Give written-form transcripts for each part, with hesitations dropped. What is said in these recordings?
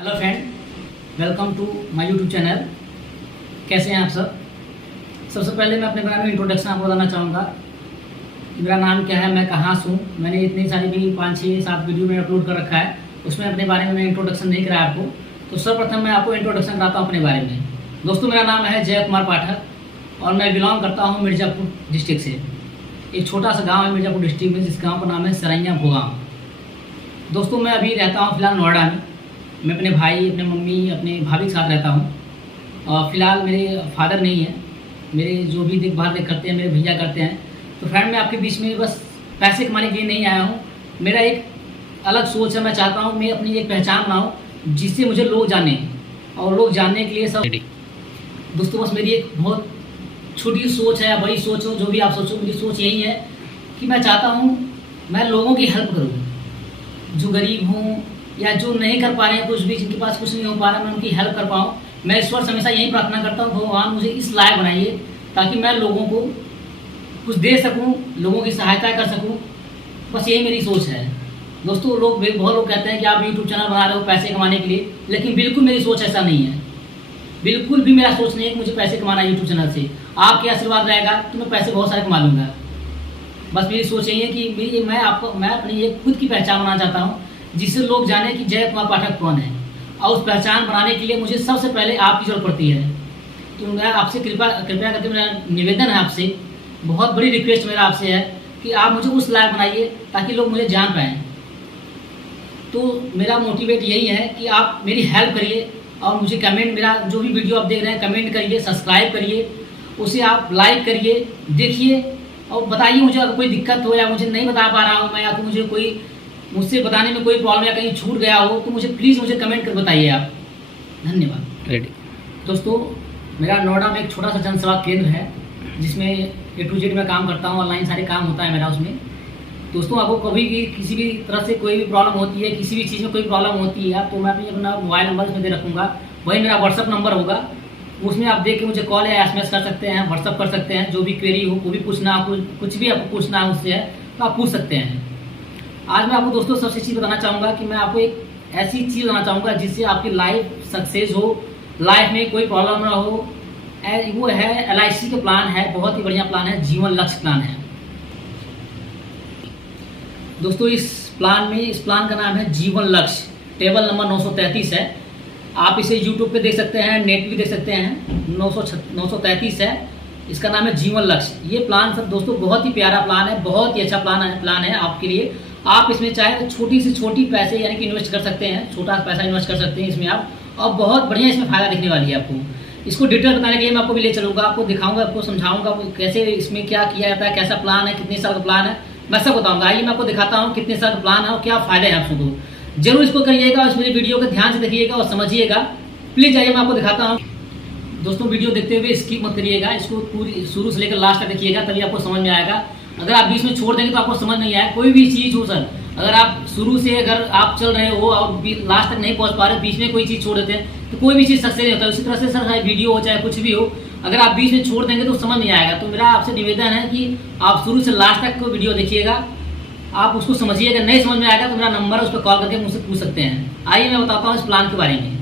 Hello friend, welcome to my YouTube channel. कैसे हैं आप सब? सबसे पहले मैं अपने बारे में इंट्रोडक्शन आपको बताना चाहूँगा कि मेरा नाम क्या है, मैं कहाँ से हूँ। मैंने इतनी सारी भी 5, 6, 7 वीडियो में अपलोड कर रखा है, उसमें अपने बारे में मैं इंट्रोडक्शन नहीं कराया आपको। तो सर्वप्रथम मैं आपको इंट्रोडक्शन कराता हूँ अपने बारे में। दोस्तों, मेरा नाम है जय कुमार पाठक और मैं बिलोंग करता हूँ मिर्ज़ापुर डिस्ट्रिक्ट से। एक छोटा सा गाँव है मिर्ज़ापुर डिस्ट्रिक्ट में, जिस गाँव का नाम है सरैया भोगांव। दोस्तों, मैं अभी रहता हूँ फिलहाल नोएडा में। मैं अपने भाई, अपने मम्मी, अपने भाभी के साथ रहता हूँ और फिलहाल मेरे फादर नहीं है। मेरे जो भी देखभाल करते हैं मेरे भैया करते हैं। तो फ्रेंड, मैं आपके बीच में बस पैसे कमाने के लिए नहीं आया हूँ। मेरा एक अलग सोच है। मैं चाहता हूँ मैं अपनी एक पहचान बनाऊँ जिससे मुझे लोग जाने, और लोग जानने के लिए सब। दोस्तों, बस मेरी एक बहुत छोटी सोच है या बड़ी सोच हो, जो भी आप सोचो, मेरी सोच यही है कि मैं चाहता हूँ मैं लोगों की हेल्प करूँ। जो गरीब हूँ या जो नहीं कर पा रहे हैं कुछ भी, जिनके पास कुछ नहीं हो पा रहा, मैं उनकी हेल्प कर पाऊँ। मैं ईश्वर से हमेशा यही प्रार्थना करता हूँ, भगवान मुझे इस लायक बनाइए ताकि मैं लोगों को कुछ दे सकूँ, लोगों की सहायता कर सकूँ। बस यही मेरी सोच है। दोस्तों, बहुत लोग कहते हैं कि आप यूट्यूब चैनल बना रहे हो पैसे कमाने के लिए, लेकिन बिल्कुल मेरी सोच ऐसा नहीं है। बिल्कुल भी मेरा सोच नहीं है कि मुझे पैसे कमाना है यूट्यूब चैनल से। आपके आशीर्वाद रहेगा तो मैं पैसे बहुत सारे कमा लूँगा। बस मेरी सोच यही है कि मैं अपनी एक खुद की पहचान बनाना चाहता हूँ जिससे लोग जाने कि जय कुमार पाठक कौन है। और उस पहचान बनाने के लिए मुझे सबसे पहले आपकी जरूरत पड़ती है। तो मैं आपसे कृपया करके मेरा निवेदन है आपसे, बहुत बड़ी रिक्वेस्ट मेरा आपसे है कि आप मुझे उस लायक बनाइए ताकि लोग मुझे जान पाएँ। तो मेरा मोटिवेट यही है कि आप मेरी हेल्प करिए और मुझे कमेंट, मेरा जो भी वीडियो आप देख रहे हैं कमेंट करिए, सब्सक्राइब करिए, उसे आप लाइक करिए, देखिए और बताइए मुझे अगर कोई दिक्कत हो या मुझे नहीं बता पा रहा हूँ मैं, या तो मुझसे बताने में कोई प्रॉब्लम या कहीं छूट गया हो तो प्लीज़ मुझे कमेंट कर बताइए आप। धन्यवाद। रेडी। दोस्तों, मेरा नोएडा में एक छोटा सा जनसेवा केंद्र है जिसमें A to Z में काम करता हूँ। ऑनलाइन सारे काम होता है मेरा उसमें। दोस्तों, आपको कभी भी किसी भी तरह से कोई भी प्रॉब्लम होती है, किसी भी चीज़ में कोई प्रॉब्लम होती है, तो मैं अपना मोबाइल नंबर इसमें दे रखूँगा। वही मेरा व्हाट्सअप नंबर होगा, उसमें आप देख के मुझे कॉल या SMS कर सकते हैं, व्हाट्सअप कर सकते हैं। जो भी क्वेरी हो, वो भी पूछना, कुछ भी आपको पूछना है उससे है तो आप पूछ सकते हैं। आज मैं आपको दोस्तों सबसे चीज़ बताना चाहूँगा कि मैं आपको एक ऐसी चीज़ बताना चाहूँगा जिससे आपकी लाइफ सक्सेस हो, लाइफ में कोई प्रॉब्लम ना हो। वो है LIC का प्लान है, बहुत ही बढ़िया प्लान है, जीवन लक्ष्य प्लान है। दोस्तों, इस प्लान का नाम है जीवन लक्ष्य। टेबल नंबर 933 है। आप इसे यूट्यूब पे देख सकते हैं, नेट भी देख सकते हैं। 933 है, इसका नाम है जीवन लक्ष्य। ये प्लान सब दोस्तों बहुत ही प्यारा प्लान है, बहुत ही अच्छा प्लान है आपके लिए। आप इसमें चाहे छोटी से छोटी पैसे यानी कि इन्वेस्ट कर सकते हैं, छोटा पैसा इन्वेस्ट कर सकते हैं इसमें आप, और बहुत बढ़िया इसमें फायदा दिखने वाली है आपको। इसको डिटेल बताने के लिए मैं आपको भी ले चलूँगा, आपको दिखाऊंगा, आपको समझाऊंगा कैसे इसमें क्या किया जाता है, कैसा प्लान है, कितने साल का प्लान है, मैं सब बताऊंगा। आइए मैं आपको दिखाता हूँ कितने साल का प्लान है और क्या फायदे हैं आपको। जरूर इसको करिएगा, इस मेरी वीडियो को ध्यान से देखिएगा और समझिएगा प्लीज़। आइए मैं आपको दिखाता हूँ। दोस्तों, वीडियो देखते हुए स्किप मत करिएगा, इसको पूरी शुरू से लेकर लास्ट तक देखिएगा, तभी आपको समझ में आएगा। अगर आप बीच में छोड़ देंगे तो आपको समझ नहीं आएगा। कोई भी चीज़ हो सर, अगर आप शुरू से अगर आप चल रहे हो और लास्ट तक नहीं पहुंच पा रहे, बीच में कोई चीज़ छोड़ देते हैं तो कोई भी चीज़ सक्सेस नहीं होता। उसी तरह से सर, चाहे वीडियो हो चाहे कुछ भी हो, अगर आप बीच में छोड़ देंगे तो समझ नहीं आएगा। तो मेरा आपसे निवेदन है कि आप शुरू से लास्ट तक को वीडियो देखिएगा, आप उसको समझिएगा। नहीं समझ में आएगा तो मेरा नंबर है, उस पर कॉल करके मुझसे पूछ सकते हैं। आइए मैं बताता हूँ इस प्लान के बारे में।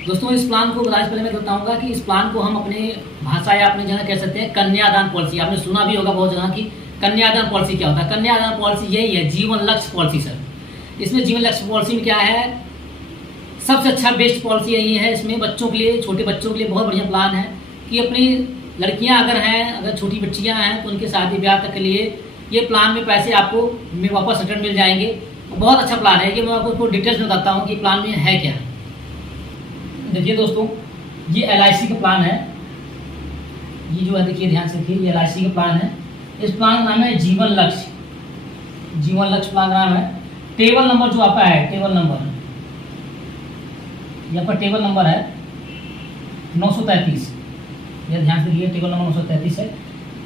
दोस्तों, इस प्लान को बताने से पहले मैं बताऊंगा कि इस प्लान को हम अपने भाषा या अपने जगह कह सकते हैं कन्यादान पॉलिसी। आपने सुना भी होगा बहुत जगह की कन्यादान पॉलिसी क्या होता है। कन्यादान पॉलिसी यही है, जीवन लक्ष्य पॉलिसी सर। इसमें जीवन लक्ष्य पॉलिसी में क्या है, सबसे अच्छा बेस्ट पॉलिसी यही है। इसमें बच्चों के लिए, छोटे बच्चों के लिए बहुत बढ़िया प्लान है कि अपनी लड़कियां अगर हैं, अगर छोटी बच्चियां हैं तो उनके शादी ब्याह तक के लिए ये प्लान में पैसे आपको वापस रिटर्न मिल जाएंगे। बहुत अच्छा प्लान है ये। मैं आपको डिटेल्स में बताता हूँ कि प्लान में है क्या। देखिए दोस्तों, ये LIC का प्लान है। ये जो है देखिए, ध्यान से देखिए, ये LIC का प्लान है। इस प्लान का नाम है जीवन लक्ष्य। जीवन लक्ष्य प्लान का नाम है। टेबल नंबर जो आपका है, टेबल नंबर यहाँ पर टेबल नंबर है 933। ये ध्यान से देखिए, टेबल नंबर 933 है।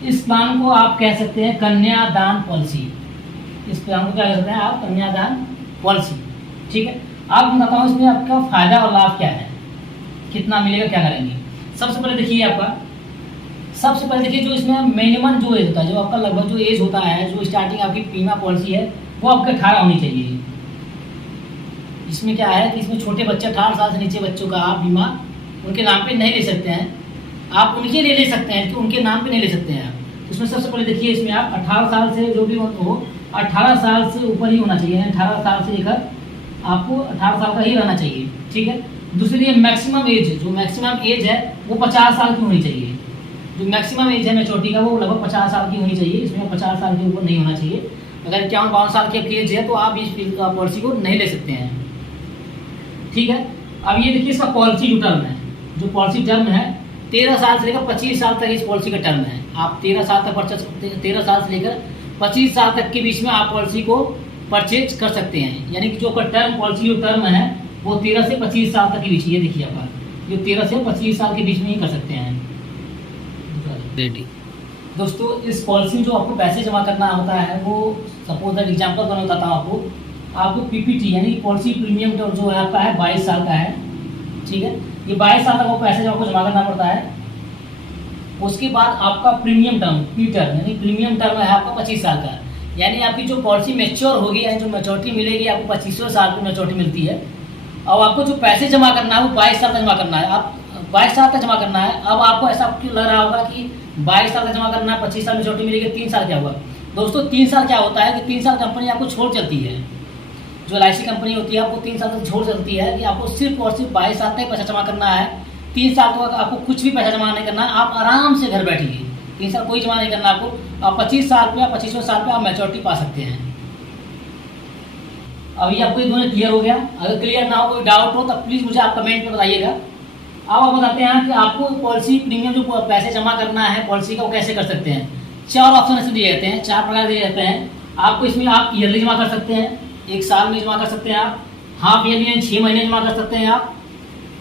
इस प्लान को आप कह सकते हैं कन्यादान पॉलिसी। इस प्लान को क्या कह सकते हैं आप, कन्यादान पॉलिसी। ठीक है, आप बताता हूँ इसमें आपका फायदा और लाभ क्या है, कितना मिलेगा, क्या करेंगे। सबसे पहले देखिए जो इसमें मिनिमम जो एज होता है, जो आपका लगभग जो एज होता है, जो स्टार्टिंग आपकी बीमा पॉलिसी है वो आपके 18 होनी चाहिए। इसमें क्या है कि इसमें छोटे बच्चे 18 साल से नीचे बच्चों का आप बीमा उनके नाम पे नहीं ले सकते हैं। आप उनके लिए ले सकते हैं कि उनके नाम पे नहीं ले सकते हैं आप। इसमें सबसे पहले देखिए, इसमें आप 18 साल से जो भी हो 18 साल से ऊपर ही होना चाहिए, 18 साल से लेकर आपको 18 साल का ही रहना चाहिए, ठीक है। दूसरी ये मैक्सिमम एज, जो मैक्सिमम एज है वो 50 साल की होनी चाहिए। जो मैक्सिमम एज है मैच्योरिटी का वो लगभग 50 साल की होनी चाहिए। इसमें 50 साल के ऊपर नहीं होना चाहिए। अगर 51-52 साल की एज है तो आप इस पॉलिसी को नहीं ले सकते हैं, ठीक है। अब ये देखिए इसका पॉलिसी जो टर्म है, जो पॉलिसी टर्म है 13 साल से लेकर 25 साल तक इस पॉलिसी का टर्म है। आप 13 साल तक 13 साल से लेकर 25 साल तक के बीच में आप पॉलिसी को परचेज कर सकते हैं। यानी कि जो टर्म पॉलिसी जो टर्म है वो 13 से 25 साल तक के बीच, ये देखिए आप जो 13 से 25 साल के बीच में ही कर सकते हैं। दोस्तों इस पॉलिसी में जो आपको पैसे जमा करना होता है वो सपोज दैट एग्जांपल तो मैं बताता हूँ आपको पीपीटी यानी पॉलिसी प्रीमियम जो है आपका है 22 साल का है, ठीक है। ये 22 साल तक वो पैसे जो आपको जमा करना पड़ता है। उसके बाद आपका प्रीमियम टर्म पी टर्म यानी प्रीमियम टर्म है आपका 25 साल का। यानी आपकी जो पॉलिसी मेच्योर होगी यानी जो मैच्योरिटी मिलेगी आपको 25वें साल की मैच्योरिटी मिलती है। अब आपको जो पैसे जमा करना है वो 22 साल तक जमा करना है। आप 22 साल तक जमा करना है। अब आपको ऐसा क्यों लग रहा होगा कि 22 साल तक जमा करना है, 25 साल मैच्योरिटी मिलेगी, 3 साल क्या हुआ। दोस्तों 3 साल क्या होता है कि 3 साल कंपनी आपको छोड़ चलती है। जो LIC कंपनी होती है आपको 3 साल तक छोड़ चलती है कि आपको सिर्फ और सिर्फ 22 साल तक पैसा जमा करना है। 3 साल तक आपको कुछ भी पैसा जमा नहीं करना है, आप आराम से घर बैठिए। 3 साल कोई जमा नहीं करना आपको। आप 25 साल पे या 25वें साल पे आप मैच्योरिटी पा सकते हैं। अभी आपको ये दोनों क्लियर हो गया। अगर क्लियर ना हो, कोई डाउट हो तो प्लीज़ मुझे आप कमेंट में बताइएगा। अब आप बताते हैं कि आपको पॉलिसी प्रीमियम जो पैसे जमा करना है पॉलिसी का वो कैसे कर सकते हैं। 4 ऑप्शन ऐसे दिए जाते हैं, 4 प्रकार दिए जाते हैं आपको। इसमें आप ईयरली जमा कर सकते हैं, 1 साल में जमा कर सकते हैं आप, हाफ ईयरली है 6 महीने जमा कर सकते हैं आप,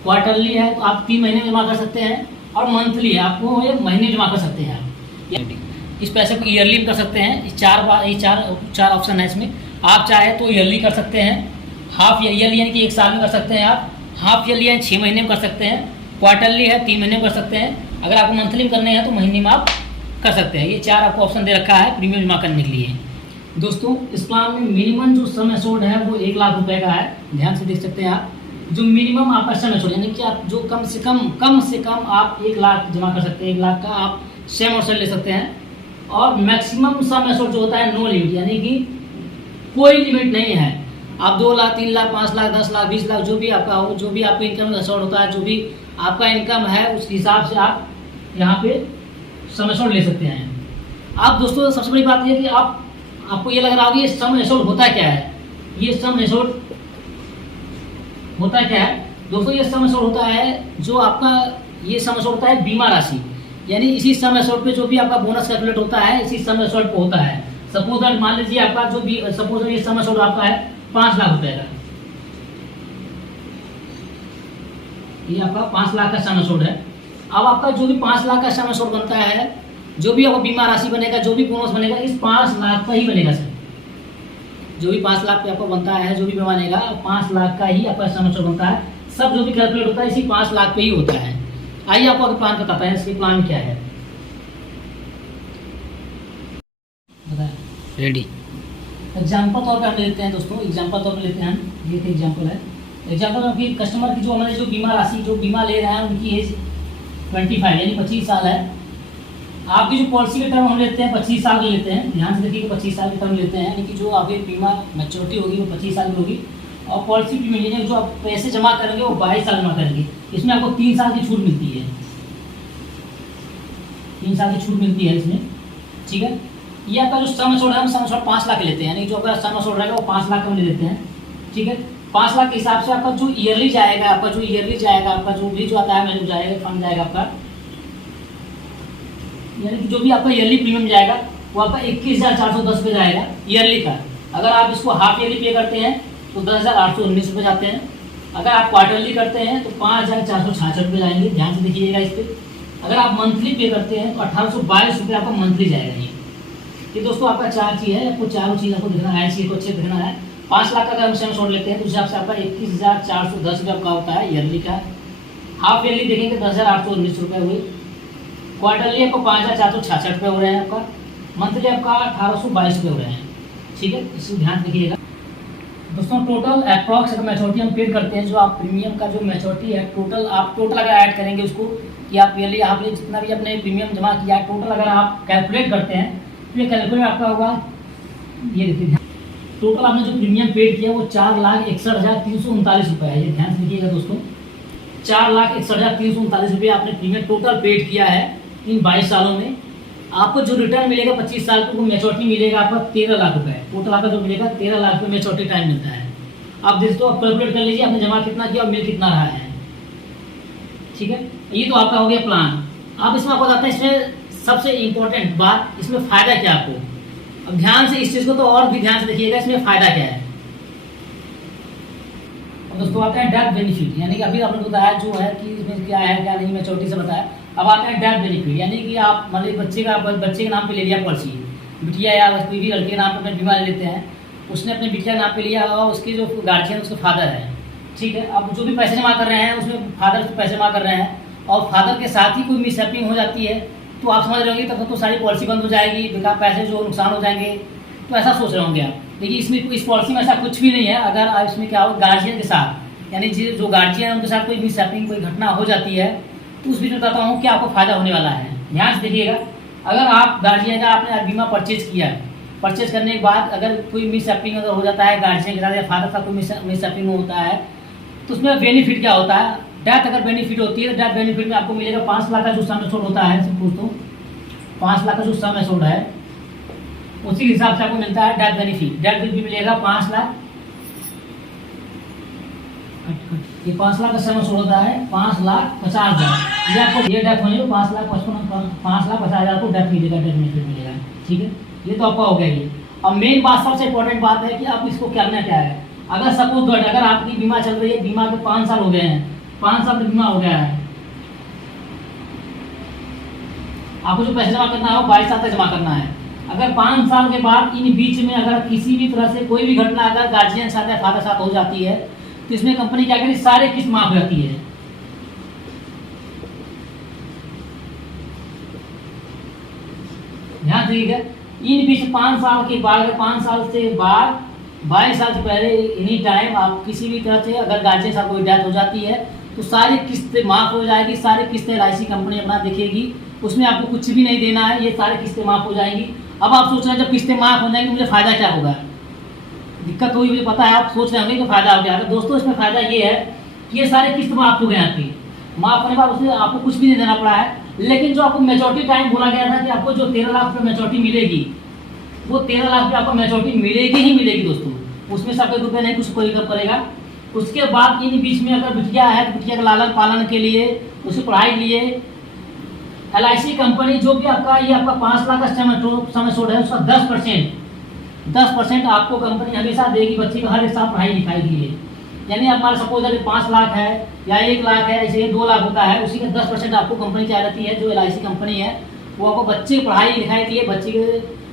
क्वार्टरली है तो आप 3 महीने में जमा कर सकते हैं, और मंथली है आपको ये महीने जमा कर सकते हैं आप। इस पैसे को ईयरली में कर सकते हैं। इस चार ऑप्शन है इसमें। आप चाहे तो ईयरली कर सकते हैं, हाफ ईयरली यानी कि 1 साल में कर सकते हैं आप, हाफ ईयरली यानी 6 महीने में कर सकते हैं, क्वार्टरली है 3 महीने में कर सकते हैं। अगर आपको मंथली में करने हैं तो महीने में आप कर सकते हैं। ये 4 आपको ऑप्शन दे रखा है प्रीमियम जमा करने के लिए। दोस्तों इस प्लान में मिनिमम जो सम एश्योर्ड है वो 1 लाख रुपए का है। ध्यान से देख सकते हैं आप। जो मिनिमम आपका सम एश्योर्ड यानी कि आप जो कम से कम आप 1 लाख जमा कर सकते हैं। 1 लाख का आप सम एश्योर्ड ले सकते हैं। और मैक्सिमम सम एश्योर्ड जो होता है नो लिमिट यानी कि कोई लिमिट नहीं है। आप 2 लाख 3 लाख 5 लाख 10 लाख 20 लाख जो भी आपका हो, जो भी आपका इनकम एश्योर्ड होता है, जो भी आपका इनकम है उस हिसाब से आप यहाँ पे सम एश्योर्ड ले सकते हैं। आप दोस्तों सबसे बड़ी बात यह कि आपको ये लग रहा होगा ये सम एश्योर्ड होता क्या है। ये सम एश्योर्ड होता क्या है दोस्तों, ये सम एश्योर्ड होता है जो आपका ये सम एश्योर्ड होता है बीमा राशि। यानी इसी सम एश्योर्ड पे जो भी आपका बोनस कैलकुलेट होता है इसी सम एश्योर्ड पे होता है। सपोज दैट मान लीजिए आपका जो भी सपोज ये सम एश्योर्ड आपका है 5 लाख रुपए का। ये आपका 5 लाख का सम एश्योर्ड है। अब आपका जो भी 5 लाख का सम एश्योर्ड बनता है, जो भी आपका बीमा राशि बनेगा, जो भी बोनस बनेगा इस 5 लाख का ही बनेगा सर। जो भी 5 लाख पे आपको बनता है, जो भी बनेगा 5 लाख का ही आपका सम एश्योर्ड बनता है। सब जो भी कैलकुलेट होता है इसी 5 लाख पे ही होता है। आइए आपको अगर प्लान बताता है इसके प्लान क्या है। रेडी एग्जाम्पल तौर पे हम लेते हैं दोस्तों, एग्जाम्पल तौर पे लेते हैं हम। ये एग्जाम्पल है। एग्जाम्पल में कि कस्टमर की जो हमारे जो बीमा राशि जो बीमा ले रहे हैं उनकी एज 25 यानी 25 साल है। आपकी जो पॉलिसी का टर्म हम लेते हैं 25 साल का लेते हैं। ध्यान से देखिए 25 साल का टर्म लेते हैं यानी कि जो आपकी बीमा मैच्योरिटी होगी वो 25 साल की होगी। और पॉलिसी प्रीमियम यानी जो आप पैसे जमा करेंगे वो 22 साल जमा करेंगे। इसमें आपको 3 साल की छूट मिलती है। 3 साल की छूट मिलती है इसमें, ठीक है। ये आपका जो सम एश्योर्ड है हम सम एश्योर्ड 5 लाख लेते हैं। यानी जो आपका सम एश्योर्ड रहेगा वो 5 लाख का हम ले लेते हैं, ठीक है। 5 लाख के हिसाब से आपका जो ईयरली जाएगा आपका जो भी जो आता है मैंने जाएगा फंड जाएगा आपका, यानी कि जो भी आपका ईयरली प्रीमियम जाएगा वो आपका 21,410 रुपये जाएगा ईयरली का। अगर आप इसको हाफ ईयरली पे करते हैं तो 10,819 रुपये जाते हैं। अगर आप क्वार्टरली करते हैं तो 5,466 रुपये जाएंगे। ध्यान से देखिएगा इस पर। अगर आप मंथली पे करते हैं तो 1,822 रुपये आपका मंथली जाएगा। ये दोस्तों आपका 4 चीज़ है। आपको चारों चीज़ आपको दिखना है, चीज़ को अच्छे दिखना है। 5 लाख का अगर हम सम एश्योर्ड लेते हैं तो उस हिसाब से आपका 21,410 रुपये आपका होता है ईयरली का। हाफ ईयरली देखेंगे 10,819 रुपये हुए। क्वार्टरली आपको 5,466 रुपये हो रहे हैं आपका। मंथली आपका 1,822 रुपये हो रहे हैं, ठीक है। इसको ध्यान रखिएगा। दोस्तों टोटल अप्रॉक्स अगर मैच्योरिटी हम पेड करते हैं, जो आप प्रीमियम का जो मैच्योरिटी है टोटल, आप टोटल अगर ऐड करेंगे उसको कि आप ईयरली आपने जितना भी अपने प्रीमियम जमा किया है टोटल अगर आप कैलकुलेट करते हैं तो ये कैलकुलेट आपका होगा, ये देखिए टोटल आपने जो प्रीमियम पेड किया वो 4,61,339 रुपये है। ये ध्यान से देखिएगा दोस्तों, 4,61,339 रुपये आपने प्रीमियम टोटल पेड किया है इन 22 सालों में। आपको जो रिटर्न मिलेगा 25 साल को मैच्योरिटी मिलेगा आपका 13 लाख रुपए। टोटल आपका जो मिलेगा 13 लाख रुपये मैच्योरिटी टाइम मिलता है। आप दोस्तों आप कैलकुलेट कर लीजिए आपने जमा कितना किया और मिल कितना रहा है। ठीक है, ये तो आपका हो गया प्लान। आप इसमें आपको बताते हैं इसमें सबसे इम्पोर्टेंट बात, इसमें फ़ायदा क्या आपको। अब ध्यान से इस चीज़ को तो और भी ध्यान से देखिएगा, इसमें फ़ायदा क्या है। अब दोस्तों आते हैं डेथ बेनिफिट, यानी कि अभी आपने बताया जो है कि इसमें क्या है क्या नहीं, मैच्योरिटी से बताया। अब आते हैं डेथ बेनिफिट, यानी कि आप मान लीजिए बच्चे के नाम पे ले लिया पॉलिसी, बिटिया या कोई भी लड़के के नाम पे अपने बीमा ले लेते हैं, उसने अपने बिटिया के नाम पे लिया और उसके जो गार्जियन उसके फादर है, ठीक है। अब जो भी पैसे जमा कर रहे हैं उसमें फादर पैसे जमा कर रहे हैं और फादर के साथ ही कोई मिसहैपनिंग हो जाती है तो आप समझ रहे होंगे तब तो सारी पॉलिसी बंद हो जाएगी, बेकार पैसे जो नुकसान हो जाएंगे, तो ऐसा सोच रहे होंगे आप। देखिए इसमें इस पॉलिसी में ऐसा कुछ भी नहीं है। अगर इसमें क्या हो, गार्जियन के साथ यानी जो गार्जियन है उनके साथ कोई मिसहैपनिंग कोई घटना हो जाती है तो उस बीच में बताता हूँ कि आपको फायदा होने वाला है। ध्यान से देखिएगा, अगर आप गार्जियन का आपने बीमा परचेज किया, परचेज करने के बाद अगर कोई मिसहैपनिंग अगर हो जाता है गार्जियन के साथ या फादर का कोई मिसहैपनिंग होता है तो उसमें बेनिफिट क्या होता है। डेथ अगर बेनिफिट होती है तो डेथ बेनिफिट में आपको मिलेगा 5 लाख का जो सम एश्योर्ड होता है, दोस्तों 5 लाख का जो सम एश्योर्ड है उसी हिसाब से आपको मिलता है डेथ बेनिफिट। डेथ बेनिफिट मिलेगा 5 लाख, ये 5 लाख का सम एश्योर्ड होता है 5,50,000। ये आपको ये डेथ होने को 5,50,000 को डेथ मिलेगा, डेथ बेनिफिट मिलेगा। ठीक है, ये तो आपका हो गया। ये अब मेन बात सबसे इंपॉर्टेंट बात है कि आप इसको करना क्या है। अगर सपोज दैट अगर आपकी बीमा चल रही है, बीमा के 5 साल हो गए हैं, 5 साल का बीमा हो गया है, आपको जो पैसे जमा करना है वो 22 साल तक जमा करना है। अगर 5 साल के बाद इन बीच में अगर किसी भी तरह से कोई भी घटना अगर गार्जियन साथ या फादर साथ हो जाती है तो इसमें कंपनी क्या करेगी, सारे किस्त माफ हो जाती है। ध्यान दीजिएगा, इन बीच 5 साल के बाद, 5 साल से बाद 22 साल से पहले एनी टाइम आप किसी भी तरह से अगर गार्जियन साहब कोई डेथ हो जाती है तो सारी किस्तें माफ़ हो जाएगी। सारी किस्तें LIC कंपनी अपना देखेगी, उसमें आपको कुछ भी नहीं देना है, ये सारी किस्तें माफ़ हो जाएंगी। अब आप सोच रहे हैं जब किस्तें माफ़ हो जाएंगी मुझे फ़ायदा क्या होगा, दिक्कत हुई मुझे पता है, आप सोच रहे होंगे कि फ़ायदा हो गया। तो दोस्तों इसमें फ़ायदा ये है कि ये सारे किस्त माफ़ हो गए आपकी, माफ़ होने के बाद उसमें आपको कुछ भी नहीं देना पड़ा है। लेकिन जो आपको मैच्योरिटी टाइम बोला गया था कि आपको जो 13 लाख रुपये मैच्योरिटी मिलेगी वो 13 लाख रुपये आपको मैच्योरिटी मिलेगी ही मिलेगी दोस्तों, उसमें से रुपये नहीं कुछ कोई करेगा। उसके बाद इन बीच में अगर बिटिया है तो बिटिया के लालन पालन के लिए, उसकी पढ़ाई के लिए LIC कंपनी जो भी आपका ये आपका 5 लाख का सम एश्योर्ड है उसका 10% आपको कंपनी हमेशा देगी बच्चे को हर एक साल पढ़ाई लिखाई के लिए। यानी हमारा सपोज अगर 5 लाख है या 1 लाख है, ऐसे 2 लाख होता है, उसी का 10% आपको कंपनी क्या रहती है, जो LIC कंपनी है वो आपको बच्चे की पढ़ाई लिखाई के लिए, बच्चे के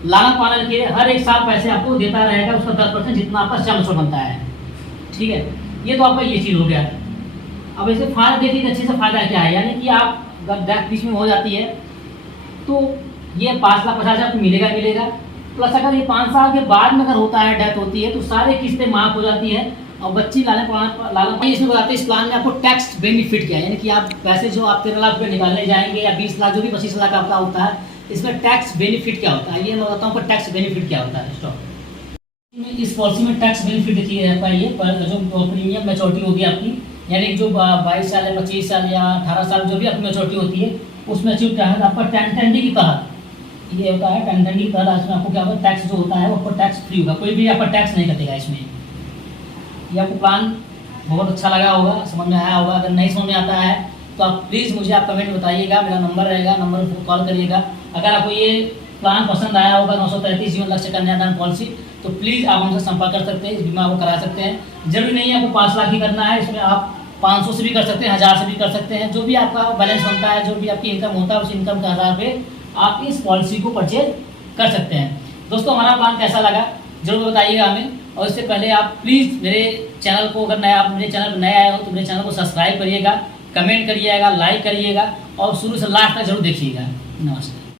लालन पालन के लिए हर एक साल पैसे आपको देता रहेगा, उसका 10% जितना आपका सम एश्योर्ड बनता है। ठीक है, ये तो आपका ये चीज़ हो गया। अब ऐसे फायदा देखिए अच्छे से फायदा क्या है, यानी कि आप अगर डेथ बीच में हो जाती है तो ये 5,50,000 मिलेगा मिलेगा, प्लस अगर ये 5 साल के बाद में अगर होता है डेथ होती है तो सारे किस्तें माफ हो जाती है और बच्ची लालन इसमें बताते हैं। इस प्लान में आपको टैक्स बेनिफिट क्या है, यानी कि आप पैसे जो आप 13 लाख रुपये निकालने जाएंगे या 20 लाख जो भी 25 लाख आपका होता है, इसमें टैक्स बेनिफिट क्या होता है ये मैं बताता हूँ। टैक्स बेनिफिट क्या होता है, स्टॉप इस पॉलिसी में टैक्स बेनिफिट देखिए आपका ये पर जो प्रीमियम मैच्योरिटी होगी आपकी, यानी कि जो 22 साल या 25 साल या 18 साल जो भी आपकी मैच्योरिटी होती है उसमें मैच्योर क्या है आपका 10 के तहत ये होता है। 10 के तहत इसमें आपको क्या होगा, टैक्स जो होता है वो आपको टैक्स फ्री होगा, कोई भी आपका टैक्स नहीं कटेगा इसमें। ये आपको प्लान बहुत अच्छा लगा होगा, समझ में आया होगा। अगर नहीं समझ में आता है तो आप प्लीज़ मुझे आप कमेंट बताइएगा, मेरा नंबर रहेगा, नंबर पर कॉल करिएगा। अगर आपको ये प्लान पसंद आया होगा 933 जीवन लक्ष्य कन्यादान पॉलिसी तो प्लीज़ आप हमसे संपर्क कर सकते हैं, इस बीमा को करा सकते हैं। जरूरी नहीं है आपको 5 लाख ही करना है, इसमें आप 500 से भी कर सकते हैं, 1000 से भी कर सकते हैं। जो भी आपका बैलेंस बनता है, जो भी आपकी इनकम होता है उस इनकम के आधार पे आप इस पॉलिसी को परचेज कर सकते हैं। दोस्तों हमारा प्लान कैसा लगा जरूर बताइएगा हमें। और इससे पहले आप प्लीज़ मेरे चैनल को अगर नया आप मेरे चैनल पर नए आए हो तो मेरे चैनल को सब्सक्राइब करिएगा, कमेंट करिएगा, लाइक करिएगा और शुरू से लास्ट तक जरूर देखिएगा। नमस्कार।